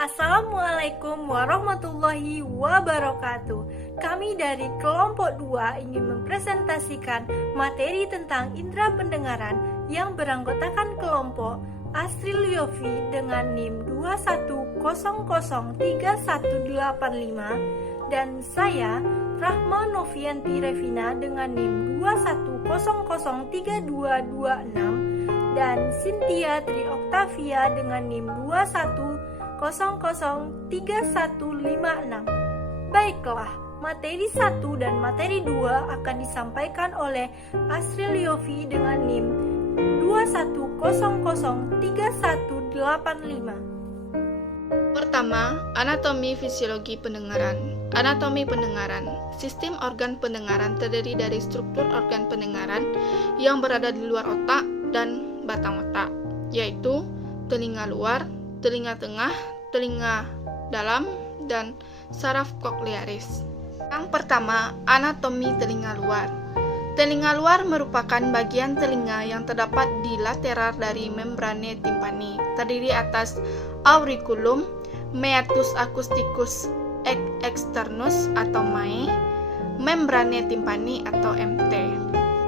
Assalamualaikum warahmatullahi wabarakatuh. Kami dari kelompok 2 ingin mempresentasikan materi tentang indera pendengaran yang beranggotakan kelompok Asril Yofi dengan NIM 21003185 dan saya Rahma Novianti Revina dengan NIM 21003226 dan Cynthia Tri Octavia dengan NIM 21003156. Baiklah, materi 1 dan materi 2 akan disampaikan oleh Asril Yofi dengan NIM 21003185. Pertama, anatomi fisiologi pendengaran. Anatomi pendengaran. Sistem organ pendengaran terdiri dari struktur organ pendengaran yang berada di luar otak dan batang otak, yaitu telinga luar, telinga tengah, telinga dalam, dan saraf koklearis. Yang pertama, anatomi telinga luar. Telinga luar merupakan bagian telinga yang terdapat di lateral dari membrane timpani, terdiri atas auriculum, meatus acousticus externus atau MAE, membrane timpani atau MT.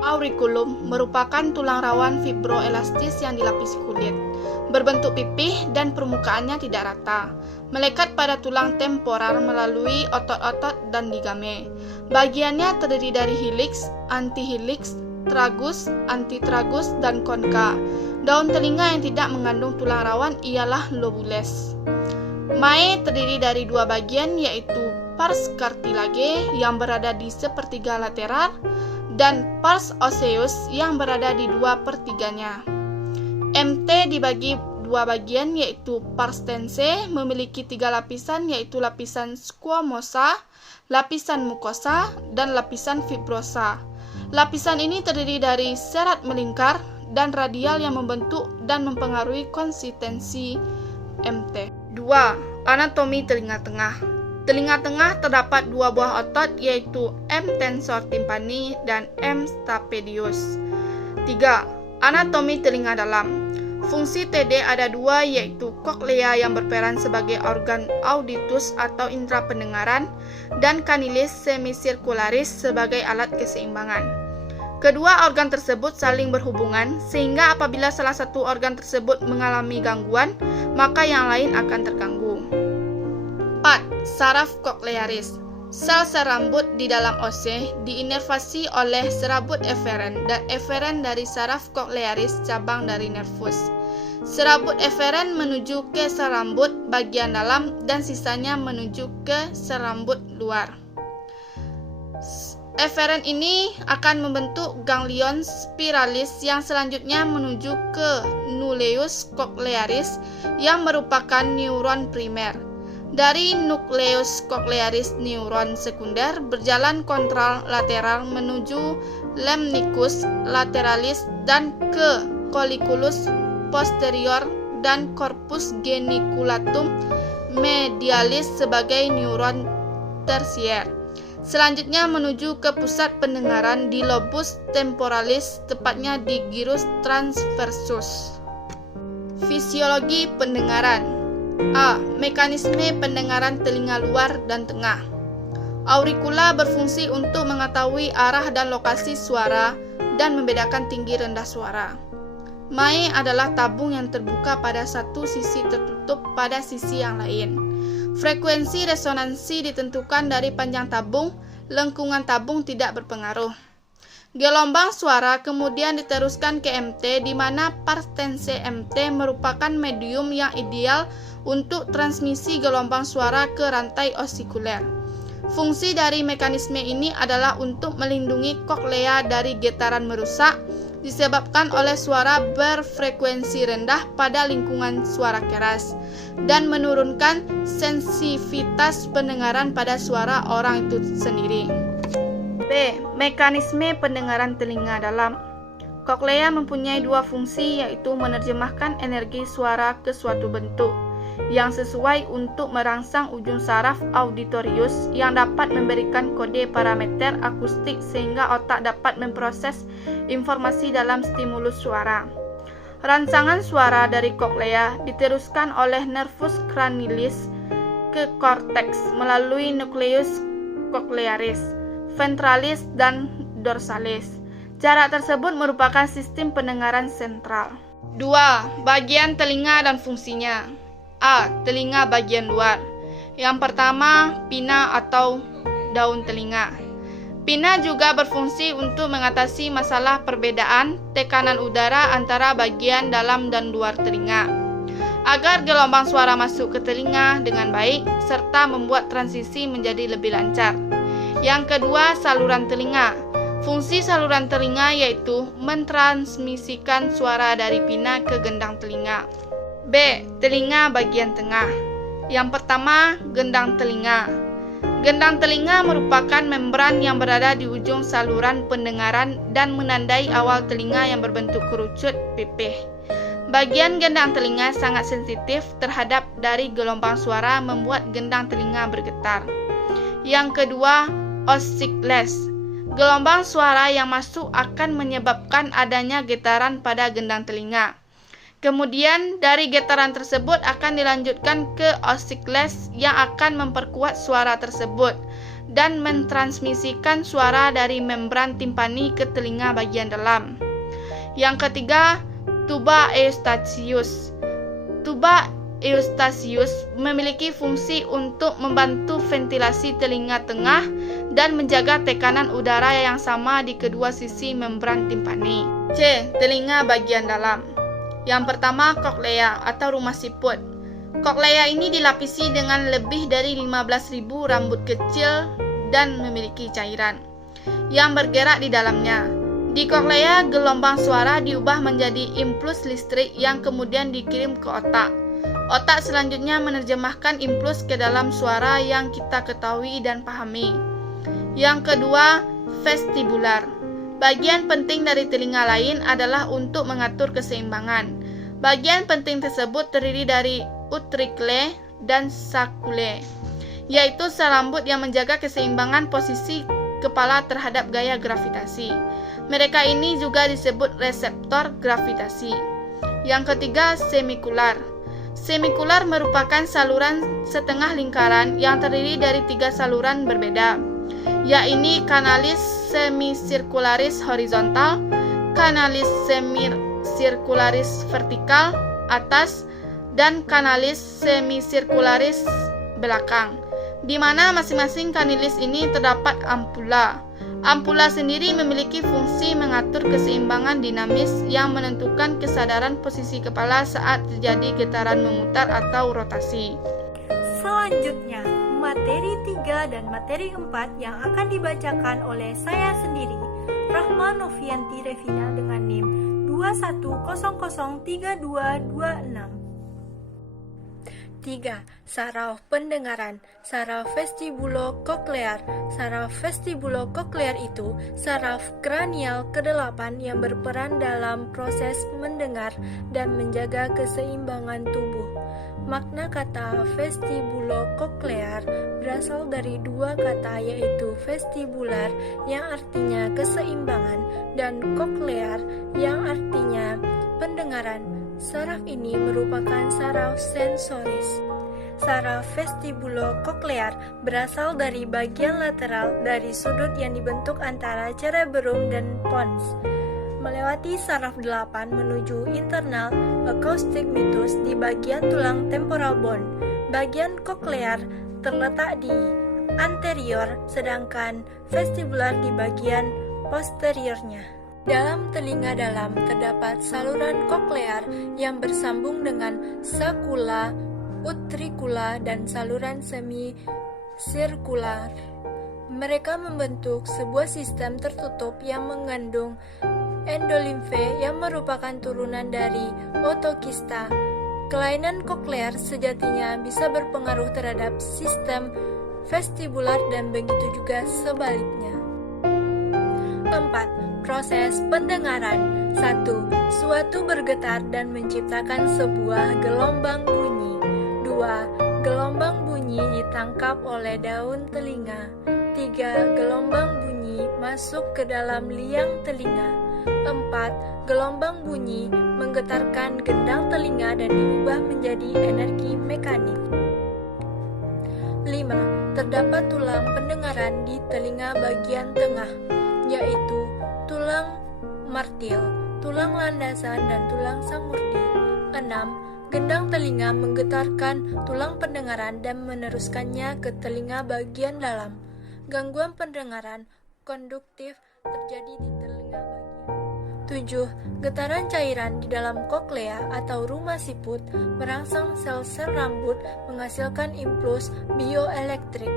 Auriculum merupakan tulang rawan fibroelastis yang dilapisi kulit, berbentuk pipih dan permukaannya tidak rata, melekat pada tulang temporal melalui otot-otot dan ligame. Bagiannya terdiri dari helix, antihelix, tragus, antitragus, dan konka. Daun telinga yang tidak mengandung tulang rawan ialah lobules. MAE terdiri dari dua bagian, yaitu pars cartilage yang berada di sepertiga lateral dan pars osseus yang berada di 2/3-nya. MT dibagi dua bagian, yaitu pars tensae memiliki 3 lapisan, yaitu lapisan squamosa, lapisan mukosa, dan lapisan fibrosa. Lapisan ini terdiri dari serat melingkar dan radial yang membentuk dan mempengaruhi konsistensi MT. 2. Anatomi telinga tengah. Telinga tengah terdapat 2 buah otot, yaitu M tensor timpani dan M stapedius. 3. Anatomi telinga dalam. Fungsi TD ada 2, yaitu koklea yang berperan sebagai organ auditus atau indera pendengaran dan canilis semicircularis sebagai alat keseimbangan. Kedua organ tersebut saling berhubungan, sehingga apabila salah satu organ tersebut mengalami gangguan, maka yang lain akan terganggu. 4. Saraf koklearis. Sel-sel rambut di dalam ose diinervasi oleh serabut eferen dan eferen dari saraf koklearis cabang dari nervus. Serabut eferen menuju ke sel rambut bagian dalam dan sisanya menuju ke sel rambut luar. Eferen ini akan membentuk ganglion spiralis yang selanjutnya menuju ke nucleus cochlearis yang merupakan neuron primer. Dari nucleus cochlearis neuron sekunder berjalan kontralateral menuju lemnicus lateralis dan ke colliculus posterior dan corpus geniculatum medialis sebagai neuron tersier. Selanjutnya menuju ke pusat pendengaran di lobus temporalis, tepatnya di gyrus transversus. Fisiologi pendengaran. A. Mekanisme pendengaran telinga luar dan tengah. Auricula berfungsi untuk mengetahui arah dan lokasi suara dan membedakan tinggi rendah suara. MAE adalah tabung yang terbuka pada satu sisi, tertutup pada sisi yang lain. Frekuensi resonansi ditentukan dari panjang tabung, lengkungan tabung tidak berpengaruh. Gelombang suara kemudian diteruskan ke MT, di mana pars tensae MT merupakan medium yang ideal untuk transmisi gelombang suara ke rantai osikuler. Fungsi dari mekanisme ini adalah untuk melindungi koklea dari getaran merusak disebabkan oleh suara berfrekuensi rendah pada lingkungan suara keras dan menurunkan sensitivitas pendengaran pada suara orang itu sendiri. B. Mekanisme pendengaran telinga dalam. Koklea mempunyai 2 fungsi, yaitu menerjemahkan energi suara ke suatu bentuk yang sesuai untuk merangsang ujung saraf auditorius yang dapat memberikan kode parameter akustik sehingga otak dapat memproses informasi dalam stimulus suara. Rangsangan suara dari koklea diteruskan oleh nervus cranialis ke korteks melalui nukleus cochlearis, ventralis, dan dorsalis. Jarak tersebut merupakan sistem pendengaran sentral. 2. Bagian telinga dan fungsinya. A. Telinga bagian luar. Yang pertama, pinna atau daun telinga. Pinna juga berfungsi untuk mengatasi masalah perbedaan tekanan udara antara bagian dalam dan luar telinga, agar gelombang suara masuk ke telinga dengan baik, serta membuat transisi menjadi lebih lancar. Yang kedua, saluran telinga. Fungsi saluran telinga yaitu mentransmisikan suara dari pinna ke gendang telinga. B. Telinga bagian tengah. Yang pertama, gendang telinga. Gendang telinga merupakan membran yang berada di ujung saluran pendengaran dan menandai awal telinga yang berbentuk kerucut pipih. Bagian gendang telinga sangat sensitif terhadap dari gelombang suara, membuat gendang telinga bergetar. Yang kedua, ossiculus. Gelombang suara yang masuk akan menyebabkan adanya getaran pada gendang telinga. Kemudian dari getaran tersebut akan dilanjutkan ke ossiculus yang akan memperkuat suara tersebut dan mentransmisikan suara dari membran timpani ke telinga bagian dalam. Yang ketiga, tuba eustachius. Tuba eustachius memiliki fungsi untuk membantu ventilasi telinga tengah dan menjaga tekanan udara yang sama di kedua sisi membran timpani. C. Telinga bagian dalam. Yang pertama, koklea atau rumah siput. Koklea ini dilapisi dengan lebih dari 15.000 rambut kecil dan memiliki cairan yang bergerak di dalamnya. Di koklea, gelombang suara diubah menjadi impuls listrik yang kemudian dikirim ke otak. Otak selanjutnya menerjemahkan impuls ke dalam suara yang kita ketahui dan pahami. Yang kedua, vestibular. Bagian penting dari telinga lain adalah untuk mengatur keseimbangan. Bagian penting tersebut terdiri dari utricle dan sacule, yaitu sel rambut yang menjaga keseimbangan posisi kepala terhadap gaya gravitasi. Mereka ini juga disebut reseptor gravitasi. Yang ketiga, semikular. Semikular merupakan saluran setengah lingkaran yang terdiri dari 3 saluran berbeda, yaitu kanalis semicircularis horizontal, kanalis semicircularis vertikal atas, dan kanalis semicircularis belakang, di mana masing-masing kanalis ini terdapat ampula. Ampula sendiri memiliki fungsi mengatur keseimbangan dinamis yang menentukan kesadaran posisi kepala saat terjadi getaran memutar atau rotasi. Selanjutnya, materi 3 dan materi 4 yang akan dibacakan oleh saya sendiri, Rahma Novianti Revina dengan NIM 21003226. 3. Saraf pendengaran. Saraf vestibulo-koklear. Saraf vestibulo-koklear itu saraf kranial ke-8 yang berperan dalam proses mendengar dan menjaga keseimbangan tubuh. Makna kata vestibulo-koklear berasal dari 2 kata, yaitu vestibular yang artinya keseimbangan dan koklear yang artinya pendengaran. Saraf ini merupakan saraf sensoris. Saraf vestibulo-koklear berasal dari bagian lateral dari sudut yang dibentuk antara cerebrum dan pons, melewati saraf 8 menuju internal acoustic meatus di bagian tulang temporal bone. Bagian koklear terletak di anterior, sedangkan vestibular di bagian posteriornya. Dalam telinga dalam terdapat saluran koklear yang bersambung dengan sakula, utricula, dan saluran semi-sirkular. Mereka membentuk sebuah sistem tertutup yang mengandung endolimfe yang merupakan turunan dari otokista. Kelainan koklear sejatinya bisa berpengaruh terhadap sistem vestibular dan begitu juga sebaliknya. 4. Proses pendengaran. 1. Suatu bergetar dan menciptakan sebuah gelombang bunyi. 2. Gelombang bunyi ditangkap oleh daun telinga. 3. Gelombang bunyi masuk ke dalam liang telinga. 4. Gelombang bunyi menggetarkan gendang telinga dan diubah menjadi energi mekanik. 5. Terdapat tulang pendengaran di telinga bagian tengah, yaitu tulang martil, tulang landasan, dan tulang samurdi. 6. Gendang telinga menggetarkan tulang pendengaran dan meneruskannya ke telinga bagian dalam. Gangguan pendengaran konduktif terjadi di telinga bagian. 7. Getaran cairan di dalam koklea atau rumah siput merangsang sel-sel rambut menghasilkan impuls bioelektrik.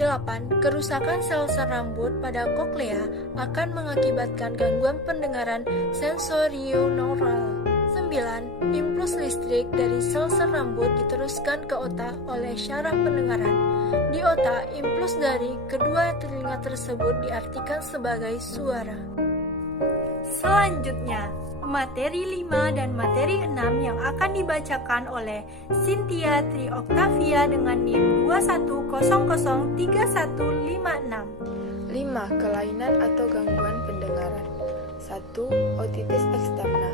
8. Kerusakan sel-sel rambut pada koklea akan mengakibatkan gangguan pendengaran sensorioneural. 9. Impuls listrik dari sel-sel rambut diteruskan ke otak oleh syaraf pendengaran. Di otak, impuls dari kedua telinga tersebut diartikan sebagai suara. Selanjutnya, materi 5 dan materi 6 yang akan dibacakan oleh Cynthia Tri Octavia dengan NIM 21003156. 5. Kelainan atau gangguan pendengaran. 1. Otitis eksterna.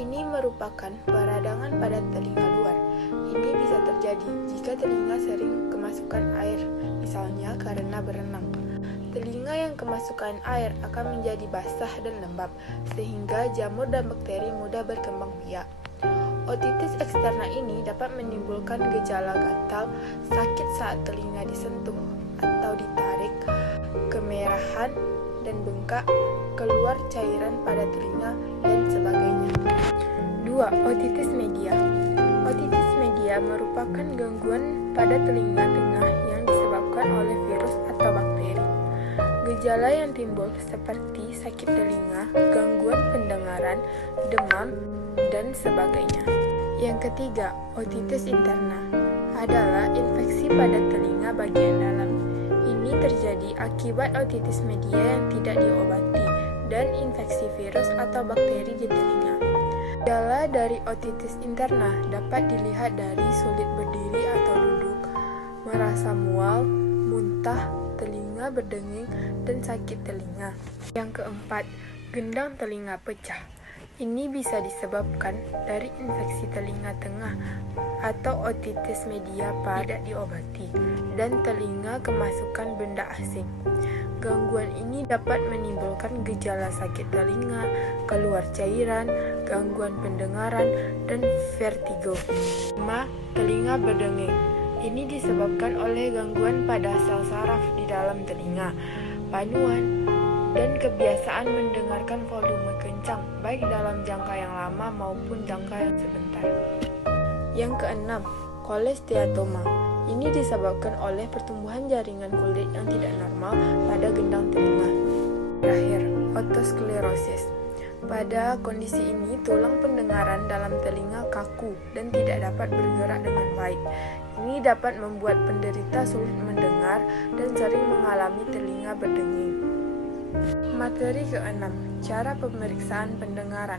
Ini merupakan peradangan pada telinga luar. Ini bisa terjadi jika telinga sering kemasukan air, misalnya karena berenang. Telinga yang kemasukan air akan menjadi basah dan lembab, sehingga jamur dan bakteri mudah berkembang biak. Otitis eksterna ini dapat menimbulkan gejala gatal, sakit saat telinga disentuh atau ditarik, kemerahan dan bengkak, keluar cairan pada telinga, dan sebagainya. 2. Otitis media. Otitis media merupakan gangguan pada telinga tengah yang disebabkan oleh virus atau bakteri. Gejala yang timbul seperti sakit telinga, gangguan pendengaran, demam, dan sebagainya. Yang ketiga, otitis interna adalah infeksi pada telinga bagian dalam. Ini terjadi akibat otitis media yang tidak diobati dan infeksi virus atau bakteri di telinga. Gejala dari otitis interna dapat dilihat dari sulit berdiri atau duduk, merasa mual, muntah, telinga berdenging, dan sakit telinga. Yang keempat, gendang telinga pecah. Ini bisa disebabkan dari infeksi telinga tengah atau otitis media pada diobati dan telinga kemasukan benda asing. Gangguan ini dapat menimbulkan gejala sakit telinga, keluar cairan, gangguan pendengaran, dan vertigo. 5. Telinga berdenging. Ini disebabkan oleh gangguan pada sel saraf di dalam telinga, panuan, dan kebiasaan mendengarkan volume kencang, baik dalam jangka yang lama maupun jangka yang sebentar. Yang keenam, kolesteatoma. Ini disebabkan oleh pertumbuhan jaringan kulit yang tidak normal pada gendang telinga. Terakhir, otosklerosis. Pada kondisi ini, tulang pendengaran dalam telinga kaku dan tidak dapat bergerak dengan baik. Ini dapat membuat penderita sulit mendengar dan sering mengalami telinga berdenging. Materi ke-6, cara pemeriksaan pendengaran.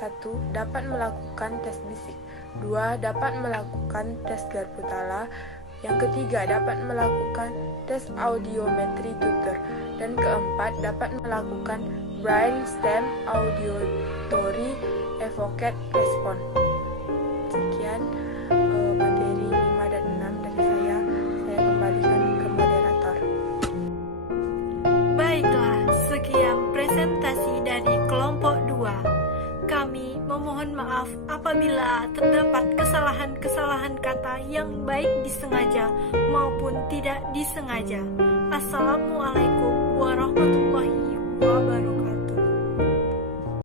1. Dapat melakukan tes bisik. 2. Dapat melakukan tes Garputala. Yang ketiga, dapat melakukan tes audiometri tutor. Dan keempat, dapat melakukan brainstem auditory evoked response. Sekian materi 5 dan 6 dari saya kembalikan ke moderator. Baiklah, sekian presentasi dari kelompok 2. Kami memohon maaf apabila terdapat kesalahan-kesalahan kata yang baik disengaja maupun tidak disengaja. Assalamualaikum warahmatullahi